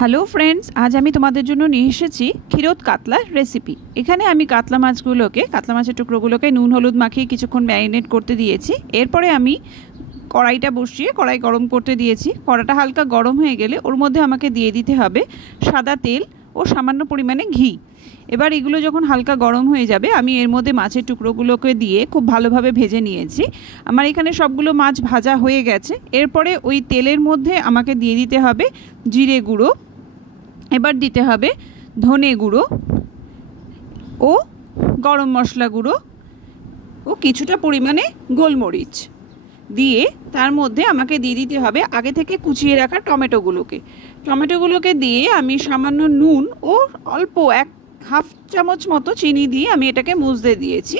Hello friends, আজ আমি তোমাদের জন্য নিয়ে এসেছি ক্ষীরোদ কাতলার রেসিপি। এখানে আমি কাতলা মাছের টুকরোগুলোকে নুন হলুদ মাখিয়ে কিছুক্ষণ ম্যারিনেট করতে দিয়েছি। এরপরে আমি কড়াইটা বসিয়ে কড়াই গরম করতে দিয়েছি। কড়াটা হালকা গরম হয়ে গেলে ওর মধ্যে আমাকে দিয়ে দিতে হবে সাদা তেল ও সামান্য পরিমাণে ঘি। এবার এগুলো যখন হালকা গরম হয়ে যাবে আমি এর মধ্যে মাছের টুকরোগুলোকে দিয়ে খুব ভালোভাবে ভেজে নিয়েছি। আমার এখানে সবগুলো মাছ ভাজা হয়ে গেছে। এরপরে ওই তেলের মধ্যে আমাকে দিয়ে দিতে হবে জিরে গুঁড়ো, এবার দিতে হবে ধনে গুঁড়ো ও গরম মশলা গুঁড়ো ও কিছুটা পরিমাণে গোলমরিচ দিয়ে তার মধ্যে আমাকে দিয়ে দিতে হবে আগে থেকে কুচিয়ে রাখা টমেটোগুলোকে দিয়ে আমি সামান্য নুন ও অল্প হাফ চামচ মতো চিনি দিয়ে আমি এটাকে মুছতে দিয়েছি।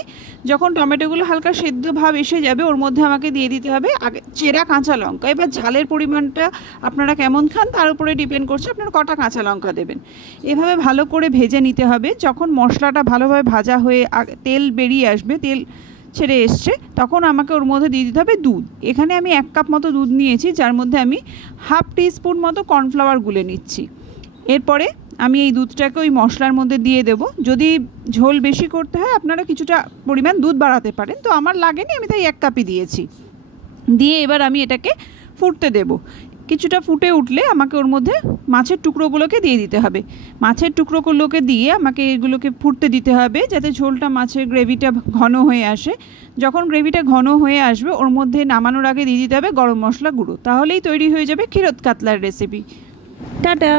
যখন টমেটোগুলো হালকা সেদ্ধ ভাব এসে যাবে ওর মধ্যে আমাকে দিয়ে দিতে হবে আগে চেরা কাঁচা লঙ্কা। এবার ঝালের পরিমাণটা আপনারা কেমন খান তার উপরে ডিপেন্ড করছে আপনারা কটা কাঁচা লঙ্কা দেবেন। এভাবে ভালো করে ভেজে নিতে হবে। যখন মশলাটা ভালোভাবে ভাজা হয়ে তেল বেরিয়ে আসবে, তেল ছেড়ে এসছে, তখন আমাকে ওর মধ্যে দিয়ে দিতে হবে দুধ। এখানে আমি 1 কাপ মতো দুধ নিয়েছি, যার মধ্যে আমি হাফ টিস্পুন মতো কর্নফ্লাওয়ার গুলে নিচ্ছি। এরপরে আমি এই দুধটাকে ওই মশলার মধ্যে দিয়ে দেব। যদি ঝোল বেশি করতে হয় আপনারা কিছুটা পরিমাণ দুধ বাড়াতে পারেন, তো আমার লাগেনি, আমি তাই 1 কাপই দিয়েছি। দিয়ে এবার আমি এটাকে ফুটতে দেব। কিছুটা ফুটে উঠলে আমাকে ওর মধ্যে মাছের টুকরোগুলোকে দিয়ে দিতে হবে। মাছের টুকরোগুলোকে দিয়ে আমাকে এগুলোকে ফুটতে দিতে হবে যাতে ঝোলটা মাছের গ্রেভিটা ঘন হয়ে আসে। যখন গ্রেভিটা ঘন হয়ে আসবে ওর মধ্যে নামানোর আগে দিয়ে দিতে হবে গরম মশলা গুঁড়ো। তাহলেই তৈরি হয়ে যাবে ক্ষীরোদ কাতলার রেসিপি। টাটা।